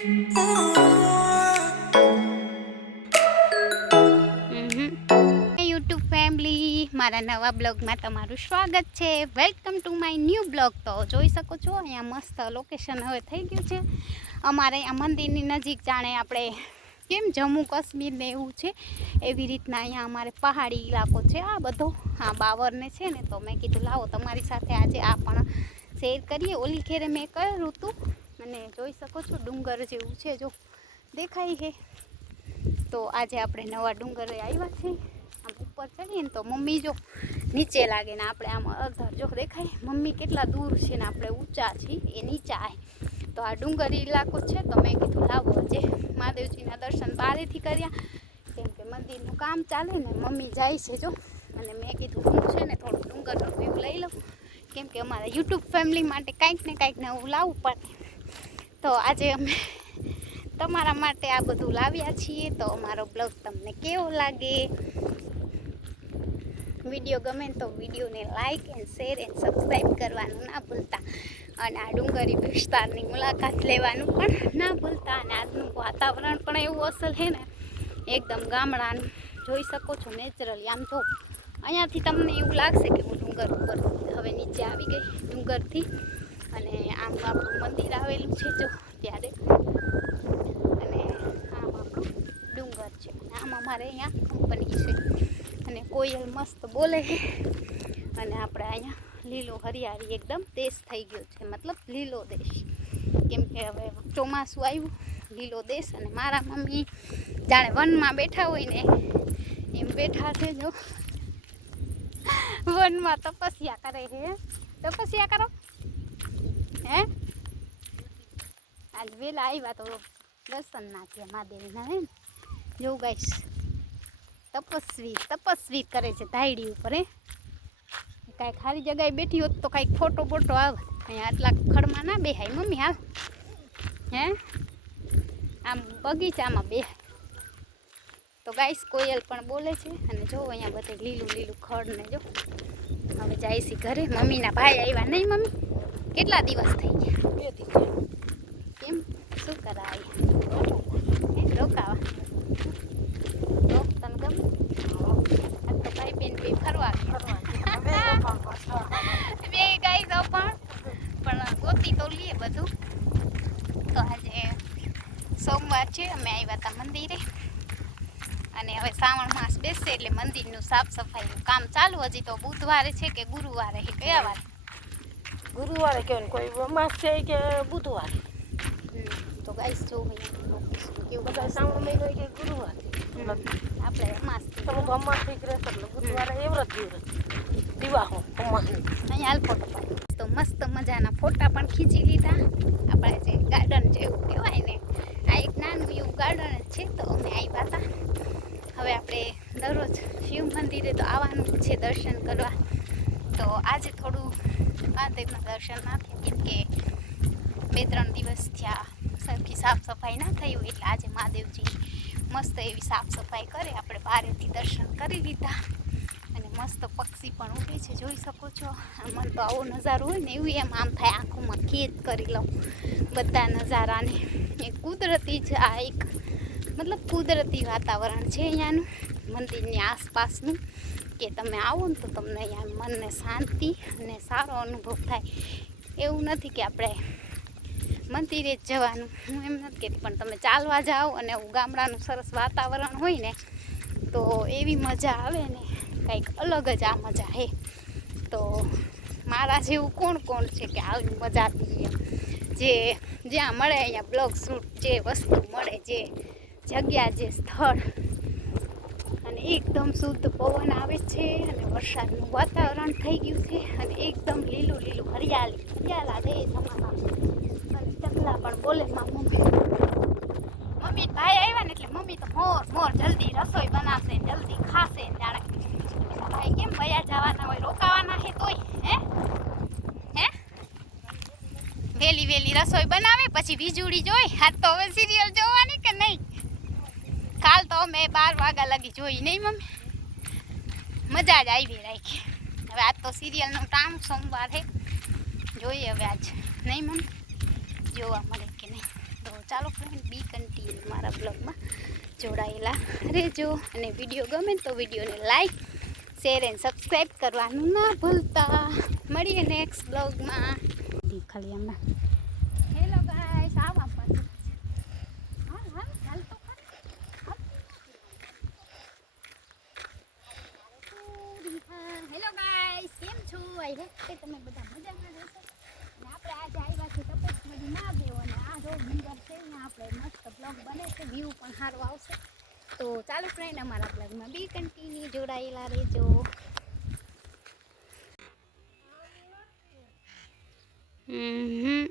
YouTube family, મારા નવા બ્લોગમાં તમારું સ્વાગત છે. Welcome to my new blog. તો જોઈ શકો છો અહીંયા મસ્ત લોકેશન હવે થઈ ગયું છે અમારે અહીંયા મંદિરની નજીક. જાણે આપણે કેમ જમ્મુ કાશ્મીર ને એવું છે એવી રીતના અહીંયા અમારે પહાડી ઇલાકો છે આ બધો. હા, બાવરને છે ને, તો મેં કીધું લાવો તમારી સાથે આજે આ પણ શેર કરીએ. ઓલી ખેરે મેં કર્યું હતું અને જોઈ શકો છો ડુંગર જેવું છે, જો દેખાય છે. તો આજે આપણે નવા ડુંગરે આવ્યા છીએ. આમ ઉપર ચડીએ ને તો મમ્મી જો નીચે લાગે ને આપણે આમ અધર જો દેખાય મમ્મી કેટલા દૂર છે ને આપણે ઊંચા છીએ એ નીચા આવે. તો આ ડુંગરી ઇલાકો છે, તો મેં કીધું લાવો આજે મહાદેવજીના દર્શન બારેથી કર્યા, કેમ કે મંદિરનું કામ ચાલે ને મમ્મી જાય છે જો. અને મેં કીધું હું છે ને થોડું ડુંગરનો વ્યૂ લઈ લઉં, કેમ કે અમારા યુટ્યુબ ફેમિલી માટે કાંઈક ને કાંઈક નવું લાવવું પડે. તો આજે અમે તમારા માટે આ બધું લાવ્યા છીએ. તો અમારો બ્લોગ તમને કેવો લાગે, વિડીયો ગમે તો વિડીયોને like and share and subscribe કરવાનું ના ભૂલતા, અને આ ડુંગરી વિસ્તારની મુલાકાત લેવાનું પણ ના ભૂલતા. અને આજનું વાતાવરણ પણ એવું અસલ છે ને, એકદમ ગામડાનું જોઈ શકો છો નેચરલી. આમ તો અહીંયાથી તમને એવું લાગશે કે હું ડુંગર ઉપર હવે નીચે આવી ગઈ ડુંગરથી, અને આમ આપણું મંદિર આવેલું છે જો ત્યારે, અને આમ આપણું ડુંગર છે. આમ અમારે અહીંયા કંપની છે અને કોયલ મસ્ત બોલે છે. અને આપણે અહીંયા લીલો હરિયાળી એકદમ દેશ થઈ ગયો છે, મતલબ લીલો દેશ, કેમ કે હવે ચોમાસું આવ્યું, લીલો દેશ. અને મારા મમ્મી જાણે વનમાં બેઠા હોય ને એમ બેઠા છે જો, વનમાં તપસ્યા કરે છે. તપસ્યા કરો હે. આજ વેલા આવ્યા તો દર્શન ના થયા મહાદેવના હે. જો ગાઈસ તપસ્વી કરે છે ધાયડી ઉપર. હે કાંઈક સારી જગ્યાએ બેઠી હોત તો કાંઈક ફોટો બોટો આવે. અહીંયા આટલા ખડમાં ના બેહાય મમ્મી. હાલ હે આમ બગીચામાં બેહાય. તો ગાઈસ કોયલ પણ બોલે છે. અને જો અહીંયા બધે લીલું લીલું ખડ ને જો. હવે જાય છે ઘરે. મમ્મીના ભાઈ આવ્યા નહીં મમ્મી? કેટલા દિવસ થઈ ગયા? 2 દિવસ. કેમ શું કરાય રોકાવા? તને ગમે? આ તો ભાઈ બેન બે ફરવા બે ગાઈ તો પણ ગોતી તો લઈએ બધું. તો આજે સોમવાર છે, અમે આવ્યા હતા મંદિરે. અને હવે શ્રાવણ માસ બેસશે એટલે મંદિરનું સાફ સફાઈનું કામ ચાલુ. હજી તો બુધવારે છે કે ગુરુવારે છે? કયા વાર? ગુરુવારે કહેવાય, કોઈ માસ છે કે બુધવારે. તો ગાઈસ જો કેવું બધા શ્રાવણ મહિનો કે ગુરુવાર આપણે અમાસ તમે તો અમાસથી જ રહેશો એટલે ગુરુવારે એ વ્રત દીવા હો અમાસની. અહીંયા હાલ ફોટો પાડો. તો મસ્ત મજાના ફોટા પણ ખીચી લીધા. આપણે જે ગાર્ડન જેવું કહેવાય ને, આ એક નાનું એવું ગાર્ડન જ છે. તો અમે આવ્યા હતા. હવે આપણે દરરોજ શિવ મંદિરે તો આવવાનું છે દર્શન કરવા. તો આજે થોડું મહાદેવના દર્શન ના થયા, કેમ કે 2-3 દિવસ થયા સરખી સાફ સફાઈ ના થઈ હોય. એટલે આજે મહાદેવજી મસ્ત એવી સાફ સફાઈ કરે. આપણે બારેથી દર્શન કરી લીધા. અને મસ્ત પક્ષી પણ ઊભી છે, જોઈ શકો છો. મને તો આવો નજારો હોય ને એવું એમ આમ થાય આંખોમાં કેદ કરી લઉં બધા નજારાને. એ કુદરતી જ આ એક મતલબ કુદરતી વાતાવરણ છે અહીંયાનું મંદિરની આસપાસનું, કે તમે આવો ને તો તમને અહીંયા મનને શાંતિ અને સારો અનુભવ થાય. એવું નથી કે આપણે મંદિરે જ જવાનું, હું એમ નથી કહેતી, પણ તમે ચાલવા જાઓ અને એવું ગામડાનું સરસ વાતાવરણ હોય ને તો એવી મજા આવે ને, કંઈક અલગ જ આ મજા છે. તો મારા જેવું કોણ કોણ છે કે આવી મજા આપી જે જ્યાં મળે અહીંયા બ્લોગ શૂટ, જે વસ્તુ મળે, જે જગ્યા, જે સ્થળ, અને એકદમ શુદ્ધ પવન આવે છે અને વરસાદનું વાતાવરણ થઈ ગયું છે અને એકદમ લીલું લીલું હરિયાળા દે તમારા. અને ચકલા પણ બોલે મમ્મી ભાઈ આવ્યા ને એટલે મમ્મી તો મોર જલ્દી રસોઈ બનાવશે, જલ્દી ખાશે. જાણે ભાઈ કેમ વયા જવાના હોય, રોકાવાના છે તોય હે વેલી રસોઈ બનાવે પછી વીજળી જોઈ. હાથ તો હવે સિરિયલ જોવાની કે નહીં? કાલ તો અમે 12 વાગ્યા લગી જોઈ નહીં મમ્મી? મજા જ આવી રાખી. હવે આજ તો સિરિયલનો ટાઈમ સોમવાર છે, જોઈએ હવે આજ નહીં મમ્મી જોવા મળે કે નહીં. તો ચાલો ફ્રેન્ડ બી કન્ટિન્યુ મારા બ્લોગમાં જોડાયેલા રહેજો. અને વિડીયો ગમે તો વિડીયોને લાઈક શેર એન્ડ સબસ્ક્રાઈબ કરવાનું ના ભૂલતા. મળીએ નેક્સ્ટ બ્લોગમાં. ખાલી હમણાં હેલો ગાઈસ આવા પાછું હા હા ચાલ તો હેલો ગાઈસ કેમ છો? આઈ હોપ કે તમે બધા મજામાં રહેશો. અને આપણે આજે આવ્યા છીએ તપેશમાં ના બેવો અને આ જો ડુંગર છે ને આપણે મસ્ત બ્લોગ બને છે, વ્યૂ પણ સારો આવશે. તો ચાલો ફ્રેન્ડ અમારા બ્લોગમાં બી કન્ટિન્યુ જોડાયેલા રહેજો. હમ